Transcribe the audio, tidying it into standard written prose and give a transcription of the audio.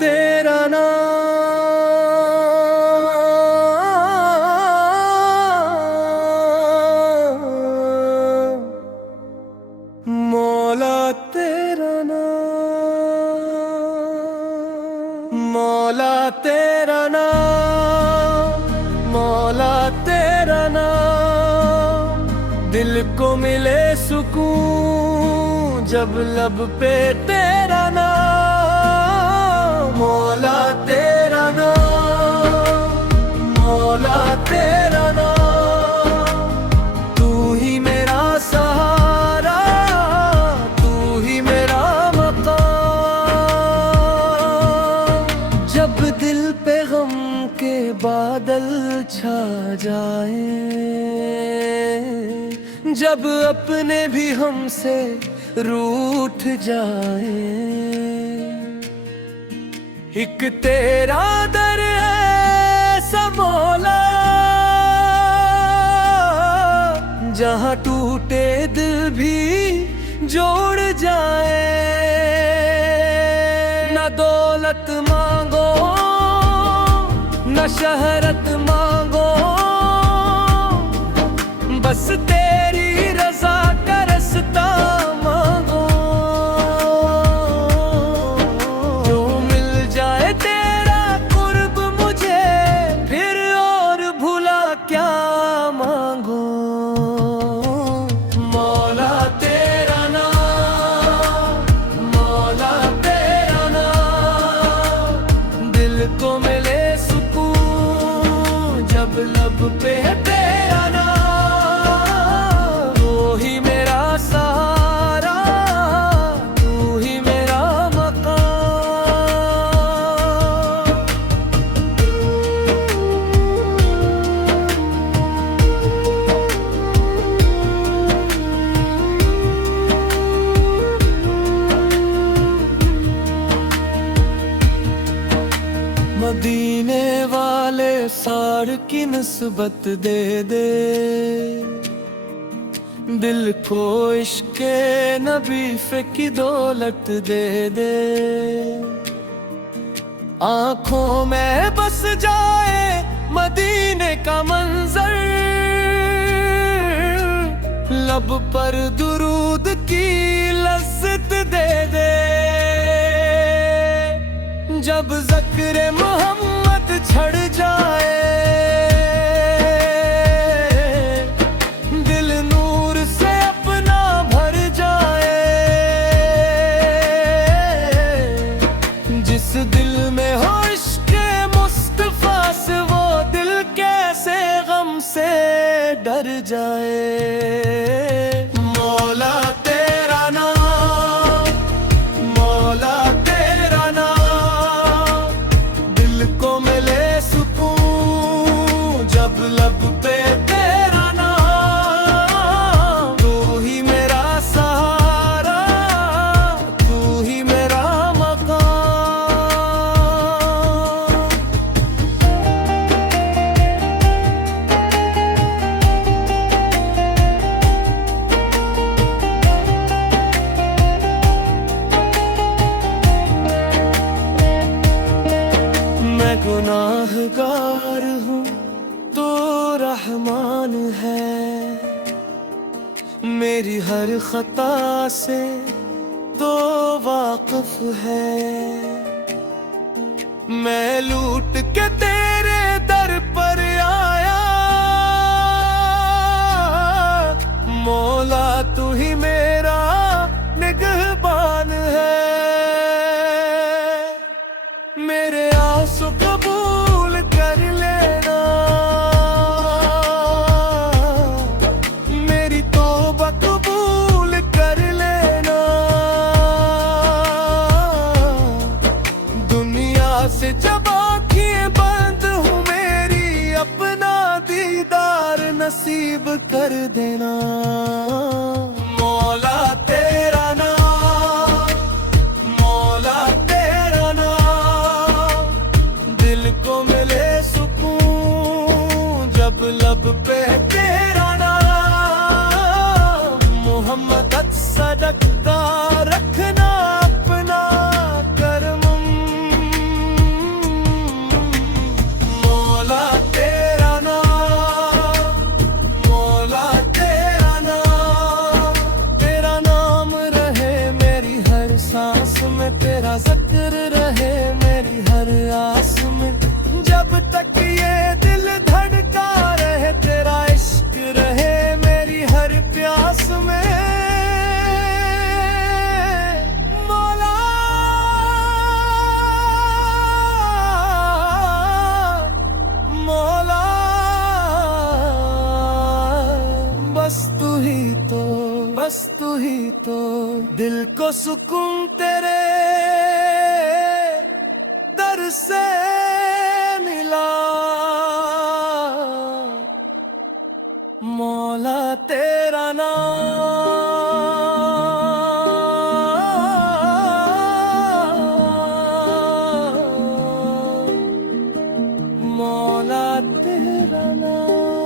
तेरा नाम, मौला तेरा नाम, मौला तेरा नाम, मौला तेरा नाम। दिल को मिले सुकून जब लब पे तेरा नाम, मौला तेरा नाम, मौला तेरा नाम। तू ही मेरा सहारा, तू ही मेरा मकाम। जब दिल पे गम के बादल छा जाए, जब अपने भी हमसे रूठ जाए, एक तेरा दर ऐसा मौला, जहां टूटे दिल भी जोड़ जाए। न दौलत मांगो न शहरत मांगो, बस तेरी रज़ा का रास्ता मांगो। जो मिल जाए तेरा कुर्ब मुझे, फिर और भुला क्या मांगो। मौला तेरा नाम, मौला तेरा नाम। दिल को मिले सुकून जब लब पे है तेरा नाम, मदीने वाले सार की निस्बत दे दे, दिल को इश्क़े नबी की दौलत दे दे। आँखों में बस जाए मदीने का मंजर, लब पर दुरूद की लज़्ज़त दे दे। जब ज़िक्र मोहम्मद छड़ जाए, दिल नूर से अपना भर जाए। जिस दिल में हो इश्क़े मुस्तफ़ा से, वो दिल कैसे गम से डर जाए। मौला तेरा नाम, मौला तेरा नाम। दिल को मिले सुकून जब लब पे तेरा नाम। तू ही मेरा सहारा, तू ही मेरा मकाम। मैं गुनाहगार हूँ तो रहमान है, मेरी हर खता से तो वाकिफ है। मैं लूट के तेरे दर पर आया, मौला तू ही मेरा निगहबान है। मेरे आंसू कबूल कर लेना, मेरी तौबा कबूल कर लेना। दुनिया से जब आँखें बंद हूँ मेरी, अपना दीदार नसीब कर देना। मौला तेरा नाम, मौला तेरा नाम। दिल को मिले सुकून जब लब पे तेरा नाम। मोहम्मद सदका रखना अपना करम, तू ही तो दिल को सुकून तेरे दर से मिला। मौला तेरा नाम, मौला तेरा नाम।